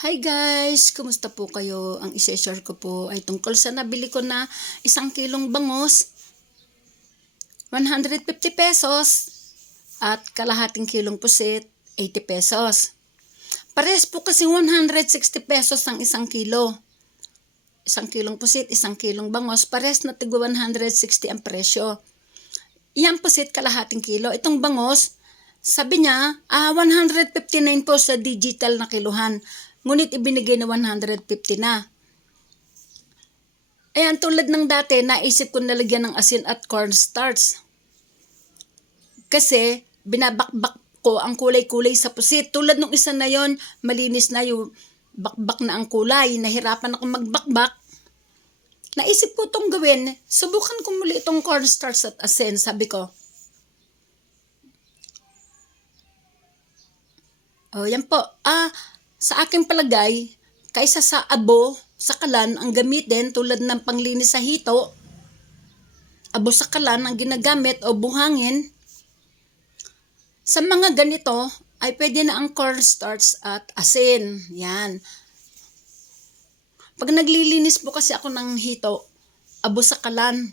Hi guys! Kumusta po kayo? Ang isa-share ko po ay tungkol sa nabili ko na isang kilong bangos, 150 pesos, at kalahating kilong pusit, 80 pesos. Parehas po kasi 160 pesos ang isang kilo. Isang kilong pusit, isang kilong bangos, parehas na tigwa 160 ang presyo. Yan pusit kalahating kilo. Itong bangos, sabi niya, ah, 159 po sa digital na kiluhan. Ngunit ibinigay na 150 na. Ayan, tulad ng dati, naisip ko nalagyan ng asin at cornstarch. Kasi, binabakbak ko ang kulay-kulay sa pusit. Tulad nung isa na yon malinis na yung bakbak na ang kulay. Nahirapan ako magbakbak. Naisip ko itong gawin. Subukan ko muli itong cornstarch at asin. Sabi ko, Oh, yan po. Ah, sa aking palagay, kaysa sa abo, sa kalan, ang gamitin tulad ng panglinis sa hito, abo sa kalan ang ginagamit o buhangin, sa mga ganito, ay pwede na ang cornstarch at asin. Yan. Pag naglilinis po kasi ako ng hito, abo sa kalan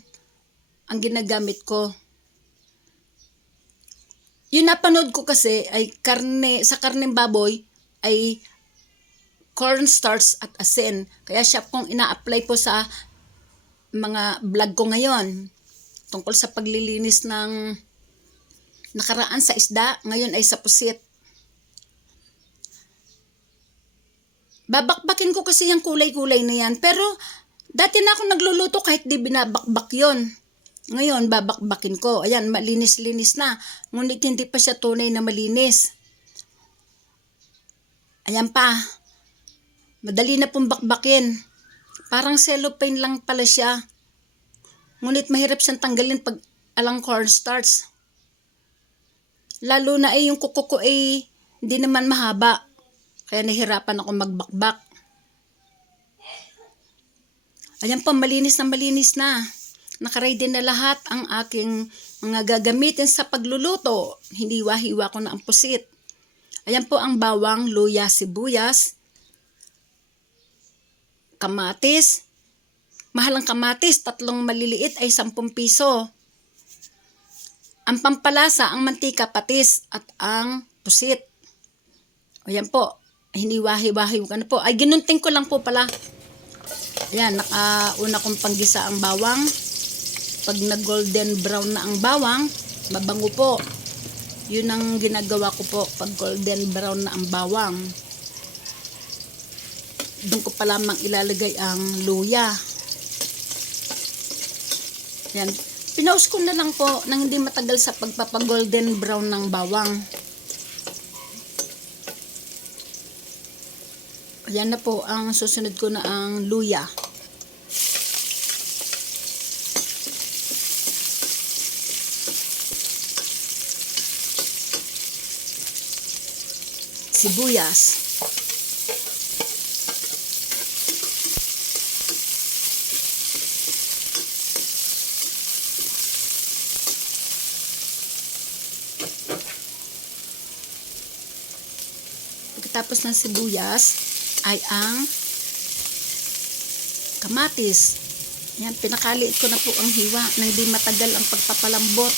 ang ginagamit ko. Yung napanood ko kasi ay karne, sa karneng baboy ay cornstarch at asin. Kaya siya kong ina-apply po sa mga vlog ko ngayon tungkol sa paglilinis ng nakaraan sa isda, ngayon ay sa pusit. Babakbakin ko kasi yung kulay-kulay na yan. Pero dati na ako nagluluto kahit di binabakbak yon. Ngayon, babakbakin ko. Ayan, malinis-linis na. Ngunit hindi pa siya tunay na malinis. Ayan pa. Madali na pong bakbakin. Parang cellophane lang pala siya. Ngunit mahirap siyang tanggalin pag alang cornstarch. Lalo na ay yung kuko ko ay hindi naman mahaba. Kaya nahirapan ako magbakbak. Ayan po, malinis na malinis na. Nakaready na lahat ang aking mga gagamitin sa pagluluto. Hindi hiwa ko na ang pusit. Ayan po ang bawang, luya, sibuyas, kamatis. Mahal ang kamatis, tatlong maliliit ay 10 piso. Ang pampalasa, ang mantika, patis, at ang pusit. Ayan po, hiniwahi-wahi ko na po. Ay, ginunting ko lang po pala. Ayan, nakauna kong panggisa ang bawang. Pag nag-golden brown na ang bawang, mabango po. Yun ang ginagawa ko po pag golden brown na ang bawang. Doon ko pa lamang ilalagay ang luya. Yan. Pinaus ko na lang po nang hindi matagal sa pagpapagolden brown ng bawang. Yan na po ang susunod ko na ang luya. Sibuyas. Pagkatapos ng sibuyas ay ang kamatis. Yan, pinakaliit ko na po ang hiwa na hindi matagal ang pagpapalambot.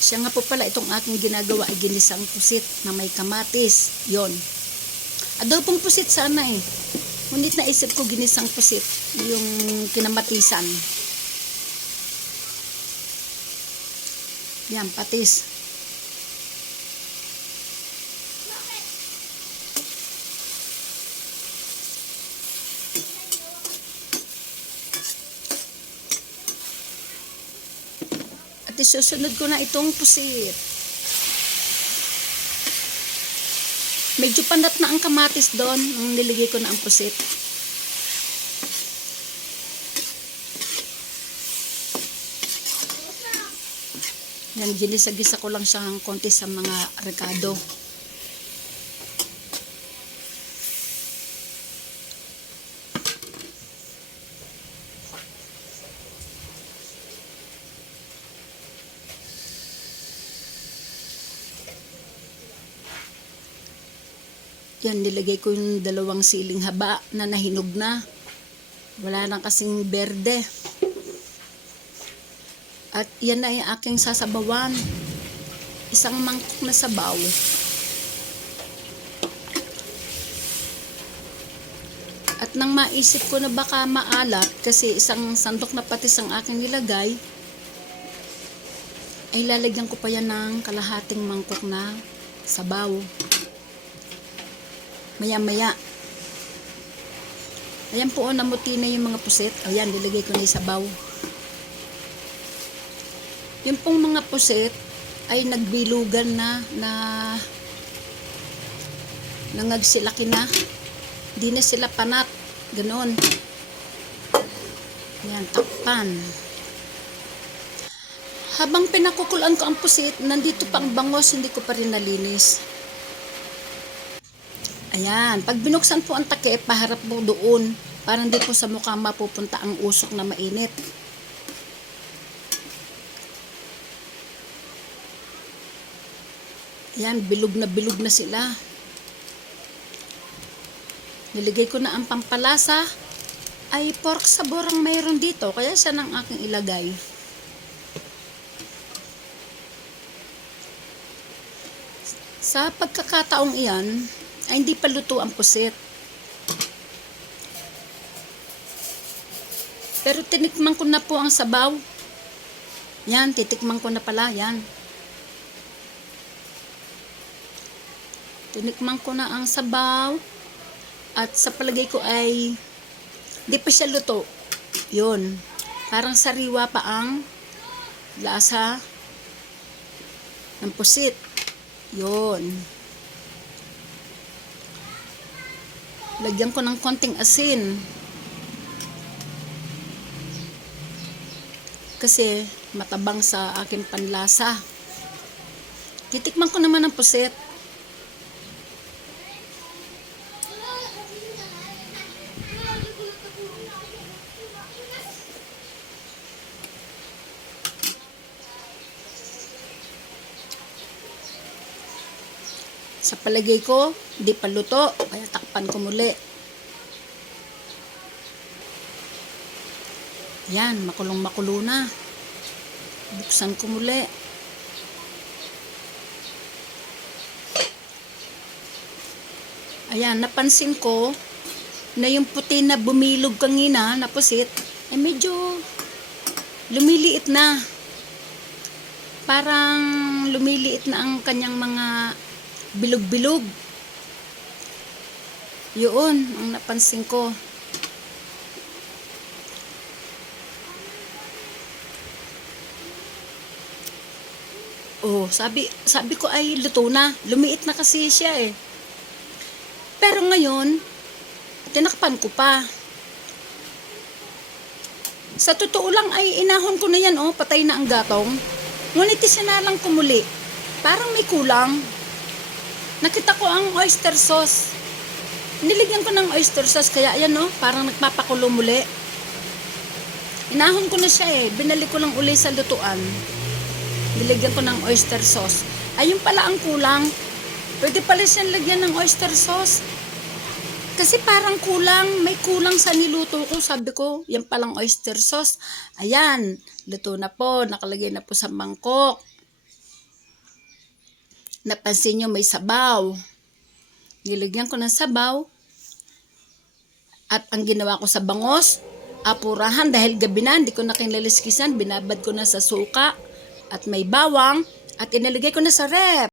Siya nga po pala itong aking ginagawa ay ginisang pusit na may kamatis. Yon. Adobong pusit sana eh. Ngunit naisip ko ginisang pusit yung kinamatisan. Yan, patis. At isusunod ko na itong pusit. Medyo panat na ang kamatis doon nung niligay ko na ang pusit. Yan, ginisa-gisa ko lang siyang konti sa mga rekado. Yan, nilagay ko yung dalawang siling haba na nahinog na. Wala na kasing berde. At yan yung aking sasabawan. Isang mangkok na sabaw. At nang maisip ko na baka maalat kasi isang sandok na patis ang aking nilagay, ay lalagyan ko pa yan ng kalahating mangkok na sabaw. Maya-maya. Ayan po, namuti na yung mga pusit. Ayan, nilagay ko na yung sabaw. Yung pong mga pusit ay nagbilugan na na nangagsilaki na. Di na sila panat. Ganon. Yan, takpan. Habang pinakukulan ko ang pusit, nandito pa ang bangos, hindi ko pa rin nalinis. Ayan, pag binuksan po ang takip, paharap po doon para hindi po sa mukha mapupunta ang usok na mainit. Ayan, bilog na bilog na sila. Niligay ko na ang pampalasa ay pork sabor ang mayroon dito, kaya siya nang aking ilagay. Sa pagkakataong iyan, ay hindi pa luto ang pusit. Pero tinikman ko na po ang sabaw. Yan, titikman ko na pala, yan. Tinikman ko na ang sabaw. At sa palagay ko ay di pa siya luto. Yun. Parang sariwa pa ang lasa ng pusit. Yun. Lagyan ko ng konting asin. Kasi matabang sa akin panlasa. Titikman ko naman ang pusit. Sa palagay ko, di pa luto. Kaya takpan ko muli. Yan, makulong-makulo na. Buksan ko muli. Ayan, napansin ko na yung puti na bumilog kanina, na pusit, ay medyo lumiliit na. Parang lumiliit na ang kanyang mga bilog-bilog. Yun, ang napansin ko. Oh, sabi sabi ko ay luto na. Lumiit na kasi siya eh. Pero ngayon, tinakpan ko pa. Sa totoo lang ay inahon ko na yan oh, patay na ang gatong. Ngunit isinalang ko muli. Parang may kulang. Nakita ko ang oyster sauce. Niligyan ko ng oyster sauce kaya ayan no, parang nagpapakulo muli. Inahon ko na siya eh, binalik ko lang uli sa lutuan. Niligyan ko ng oyster sauce. Ayun pala ang kulang. Pwede pala siyang lagyan ng oyster sauce. Kasi parang kulang, may kulang sa niluto ko. Sabi ko, yan palang oyster sauce. Ayan, luto na po, nakalagay na po sa mangkok. Napansin nyo may sabaw. Nilagyan ko ng sabaw. At ang ginawa ko sa bangos, apurahan dahil gabi na, hindi ko na kinlaliskisan, binabad ko na sa suka at may bawang at inilagay ko na sa rep.